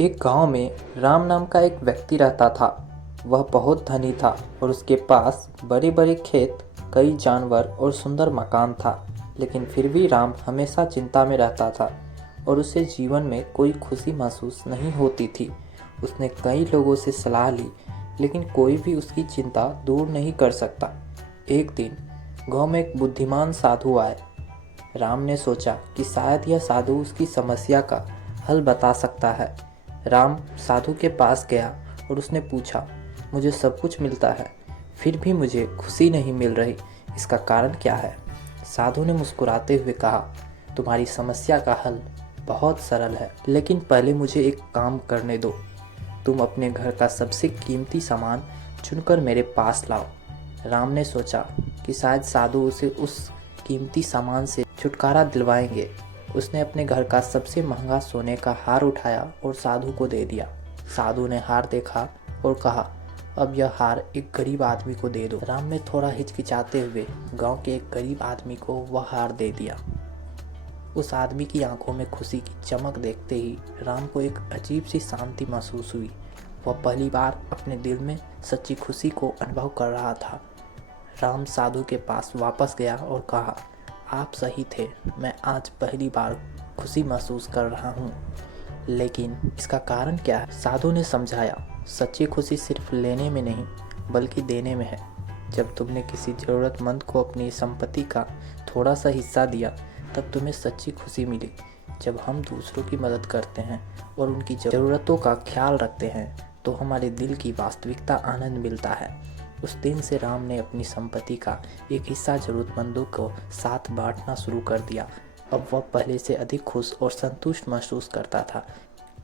एक गांव में राम नाम का एक व्यक्ति रहता था। वह बहुत धनी था और उसके पास बड़े बड़े खेत, कई जानवर और सुंदर मकान था। लेकिन फिर भी राम हमेशा चिंता में रहता था और उसे जीवन में कोई खुशी महसूस नहीं होती थी। उसने कई लोगों से सलाह ली, लेकिन कोई भी उसकी चिंता दूर नहीं कर सकता। एक दिन गांव में एक बुद्धिमान साधु आए। राम ने सोचा कि शायद यह साधु उसकी समस्या का हल बता सकता है। राम साधु के पास गया और उसने पूछा, मुझे सब कुछ मिलता है, फिर भी मुझे खुशी नहीं मिल रही, इसका कारण क्या है? साधु ने मुस्कुराते हुए कहा, तुम्हारी समस्या का हल बहुत सरल है, लेकिन पहले मुझे एक काम करने दो। तुम अपने घर का सबसे कीमती सामान चुनकर मेरे पास लाओ। राम ने सोचा कि शायद साधु उसे उस कीमती सामान से छुटकारा दिलवाएंगे। उसने अपने घर का सबसे महंगा सोने का हार उठाया और साधु को दे दिया। साधु ने हार देखा और कहा, अब यह हार एक गरीब आदमी को दे दो। राम ने थोड़ा हिचकिचाते हुए गांव के एक गरीब आदमी को वह हार दे दिया। उस आदमी की आंखों में खुशी की चमक देखते ही राम को एक अजीब सी शांति महसूस हुई। वह पहली बार अपने दिल में सच्ची खुशी को अनुभव कर रहा था। राम साधु के पास वापस गया और कहा, आप सही थे, मैं आज पहली बार खुशी महसूस कर रहा हूँ, लेकिन इसका कारण क्या है? साधु ने समझाया, सच्ची खुशी सिर्फ लेने में नहीं बल्कि देने में है। जब तुमने किसी ज़रूरतमंद को अपनी संपत्ति का थोड़ा सा हिस्सा दिया, तब तुम्हें सच्ची खुशी मिली। जब हम दूसरों की मदद करते हैं और उनकी ज़रूरतों का ख्याल रखते हैं, तो हमारे दिल की वास्तविकता आनंद मिलता है। उस दिन से राम ने अपनी संपत्ति का एक हिस्सा ज़रूरतमंदों को साथ बांटना शुरू कर दिया। अब वह पहले से अधिक खुश और संतुष्ट महसूस करता था,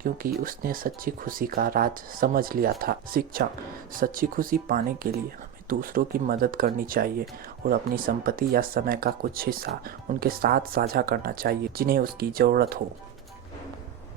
क्योंकि उसने सच्ची खुशी का राज समझ लिया था। शिक्षा: सच्ची खुशी पाने के लिए हमें दूसरों की मदद करनी चाहिए और अपनी संपत्ति या समय का कुछ हिस्सा उनके साथ साझा करना चाहिए जिन्हें उसकी ज़रूरत हो।